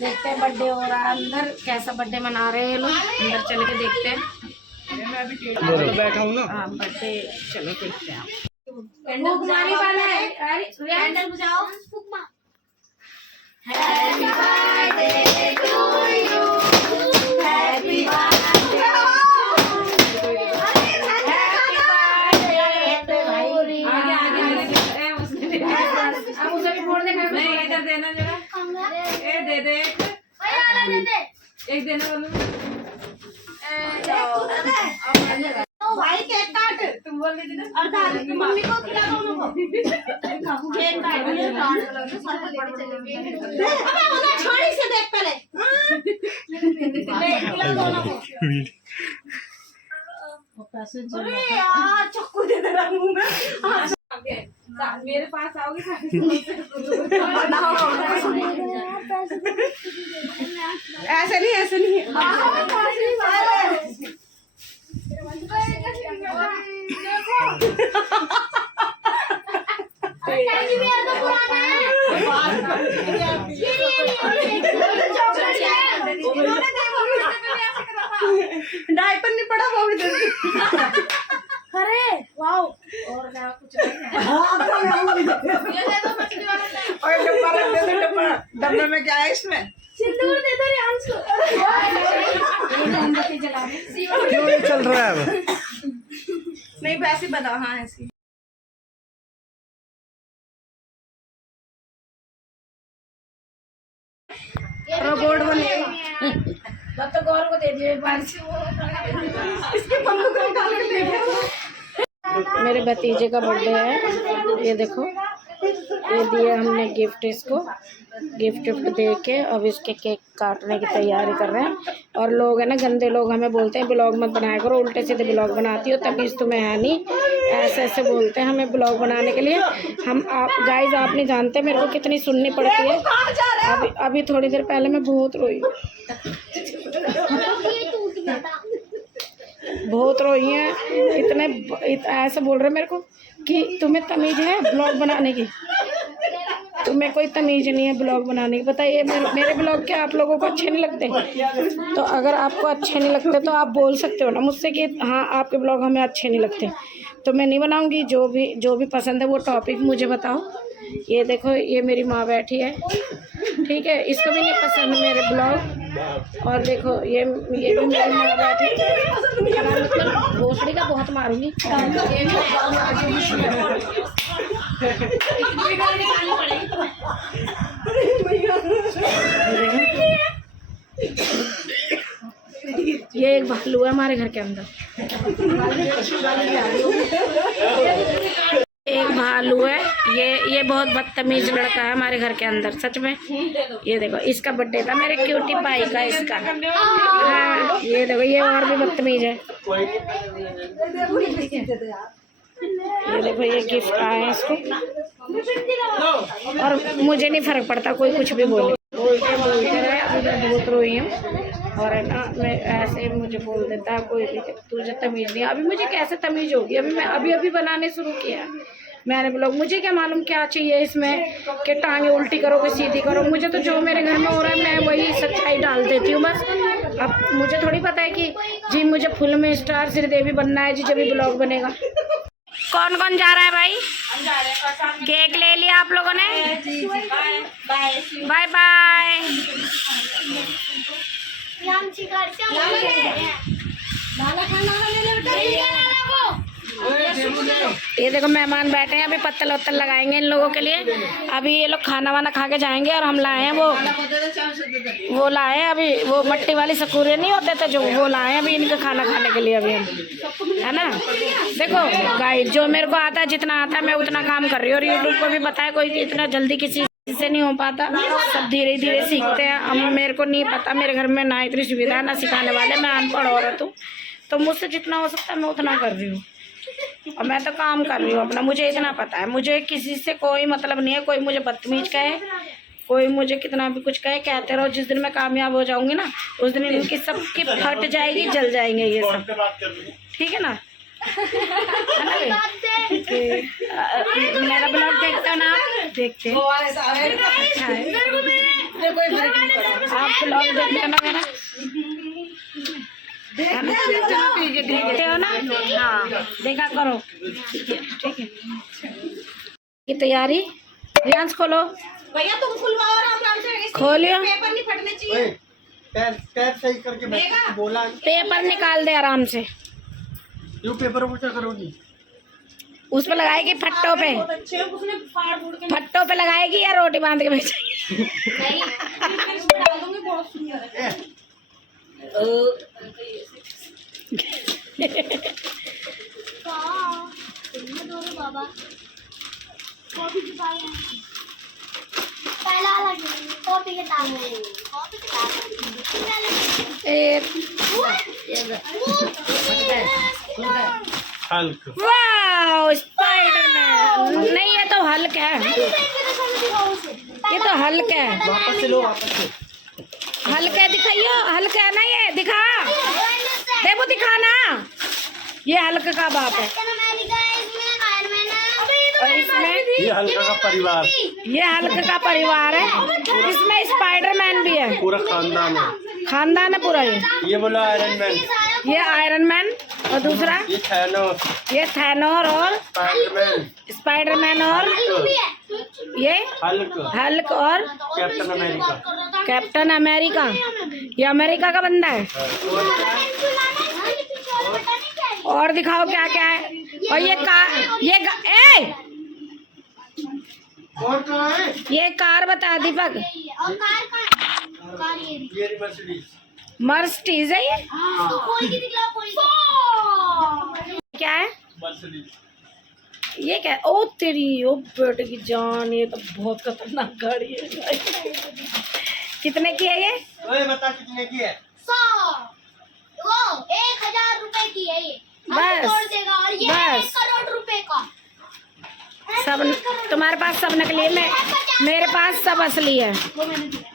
देखते हैं बर्थडे हो रहा है अंदर, कैसा बर्थडे मना रहे हैं ये लोग, अंदर चल के देखते हैं। मैं तो बैठा हूँ ना। हाँ बर्थडे, चलो देखते हैं। फूकमारी वाला है, अरे कैंडल बुझाओ। Happy birthday to you, happy birthday, अब उसे भी फोड़ देना। नहीं इधर देना जरा, ए दे दे एक देना बोलो। भाई केक काट, तुम बोल रही थी ना। और मम्मी को खिला दो उनको। केक काट अबे उधर छोड़ी से देख पहले। ले खिला दो उनको। अरे यार चक्कू दे दे रहा मुंह में। मेरे पास आओगे ऐसे नहीं, ऐसे नहीं। डायपर नहीं पड़ा वो भी। अरे वाओ, और क्या कुछ डब्बे में क्या है इसमें? सिंदूर दे दो रियांश को। मोमबत्ती जला दे। क्यों ये चल रहा है अब? नहीं वैसे बताओ। हाँ ऐसे रोबोट बनेगा। तब तो गौर को दे दिए एक बार से। इसके बंदूक निकाल के दे दिया। मेरे भतीजे का बर्थडे है, ये देखो ये दिया हमने गिफ्ट इसको। गिफ्ट दे के अब इसके केक काटने की तैयारी कर रहे हैं। और लोग है ना, गंदे लोग हमें बोलते हैं ब्लॉग मत बनाया करो, उल्टे सीधे ब्लॉग बनाती हो, तमीज़ तुम्हें है नहीं, ऐसे ऐसे बोलते हैं हमें ब्लॉग बनाने के लिए। हम आप गाइज आप नहीं जानते मेरे को कितनी सुननी पड़ती है। अभी थोड़ी देर पहले मैं बहुत रोई, बहुत रोई है। इतने ऐसे बोल रहे मेरे को कि तुम्हें तमीज़ है ब्लॉग बनाने की, तुम्हें कोई तमीज़ नहीं है ब्लॉग बनाने की। बताइए मेरे ब्लॉग क्या आप लोगों को अच्छे नहीं लगते? तो अगर आपको अच्छे नहीं लगते तो आप बोल सकते हो ना मुझसे कि हाँ आपके ब्लॉग हमें अच्छे नहीं लगते, तो मैं नहीं बनाऊंगी। जो भी पसंद है वो टॉपिक मुझे बताओ। ये देखो ये मेरी माँ बैठी है, ठीक है, इसको भी नहीं पसंद मेरे ब्लॉग। और देखो ये भी मेरी माँ बैठी है, मतलब भोसड़ी का बहुत मारूंगी। ये एक भालू है हमारे घर के अंदर, एक भालू है। ये बहुत बदतमीज लड़का है हमारे घर के अंदर, सच में। ये देखो इसका बर्थडे था मेरे क्यूटी भाई का, इसका। हाँ ये देखो ये और भी बदतमीज है। ये देखो ये गिफ्ट आया है इसको, और मुझे नहीं फर्क पड़ता कोई कुछ भी बोलते रहे। अभी मैं बहुत रोई हूँ और है ना, मैं ऐसे मुझे बोल देता कोई भी तुझे तमीज़ नहीं। अभी मुझे कैसे तमीज़ होगी? अभी मैं अभी बनाने शुरू किया मैंने ब्लॉग। मुझे क्या मालूम क्या चाहिए इसमें कि टांगे उल्टी करो कि सीधी करो। मुझे तो जो मेरे घर में हो रहा है मैं वही सच्चाई डाल देती हूँ बस। अब मुझे थोड़ी पता है कि जी मुझे फुल में स्टार श्रीदेवी बनना है जी जब भी ब्लॉग बनेगा। कौन कौन जा रहा है भाई? केक ले लिया आप लोगों ने? Bye bye. ये देखो मेहमान बैठे हैं, अभी पत्तल वत्तल लगाएंगे इन लोगों के लिए। अभी ये लोग खाना वाना खा के जाएंगे और हम लाए हैं वो लाए हैं अभी वो मट्टी वाली सकूरे नहीं होते थे जो, वो लाए हैं अभी इनका खाना खाने के लिए अभी हम, है ना। देखो गाइस जो मेरे को आता है जितना आता है मैं उतना काम कर रही हूँ। और यूट्यूब को भी पता है कोई इतना जल्दी किसी से नहीं हो पाता, सब धीरे धीरे सीखते हैं। अब मेरे को नहीं पता, मेरे घर में ना इतनी सुविधा ना सिखाने वाले, मैं अनपढ़ औरत हूँ, तो मुझसे जितना हो सकता है मैं उतना कर रही हूँ। और मैं तो काम कर रही हूँ अपना, मुझे इतना पता है। मुझे किसी से कोई मतलब नहीं है, कोई मुझे बदतमीज कहे, कोई मुझे कितना भी कुछ कहे, कहते रहो। जिस दिन मैं कामयाब हो जाऊंगी ना उस दिन इनकी सबकी फट जाएगी, जल जाएंगे ये सब, ठीक है ना। मेरा ब्लॉग देखते हो ना आप? देखते हैं। आप ब्लॉग देख लेना मेरा, देखते हो ना? हाँ देखा करो, ठीक है। की तैयारी, रियांश खोलो भैया तुम खुलवाओ आराम से, खोलियो, पेपर नहीं फटने चाहिए। पैर पैर सही करके बोला। पेपर निकाल दे आराम से। यूँ पेपर ऊँचा करोगी? उस पे लगाएगी फट्टों पे, बहुत अच्छे हो, उसने फाड़ फूड़ के फट्टों पे लगाएगी या रोटी बांध के भेजेगी? नहीं इसमें डाल दूंगी, बहुत सुंदर है। बाबा कॉपी किताब पहला वाला कॉपी किताब एक हल्क। वाओ स्पाइडरमैन, नहीं ये तो हल्क है, ये तो हल्क है, वापस से लो, वापस से। हल्क है, दिखाइयो, हल्क है ना, ये दिखा देखो, दिखाना, ये हल्क का बाप है। और इसमें ये हल्का का परिवार, ये हल्क का परिवार है, इसमें स्पाइडरमैन भी है, पूरा खानदान है। खानदान है पूरा। ये बोला आयरन मैन, ये आयरन मैन, और दूसरा ये थैनोस, ये थैनोर और स्पाइडरमैन, स्पाइडरमैन, और ये हल्क, हल्क और कैप्टन अमेरिका। कैप्टन अमेरिका, ये अमेरिका का बंदा है। और दिखाओ क्या क्या है। और ये और कहाँ है? ये कार बता दीपक, ये मर्सिडीज। मर्सिडीज है ये, क्या है मर्सिडीज। ये क्या है? ओ तेरी, ओ बेटे की जान, ये तो बहुत खतरनाक गाड़ी है। कितने की है ये? ओए बता कितने की है? 1000 रुपए की है ये, बस, तोड़ देगा। और ये बस। 1 करोड़ रुपए का सब तुम्हारे पास सब नकली है, मेरे पास सब असली है। वो मैंने दिया।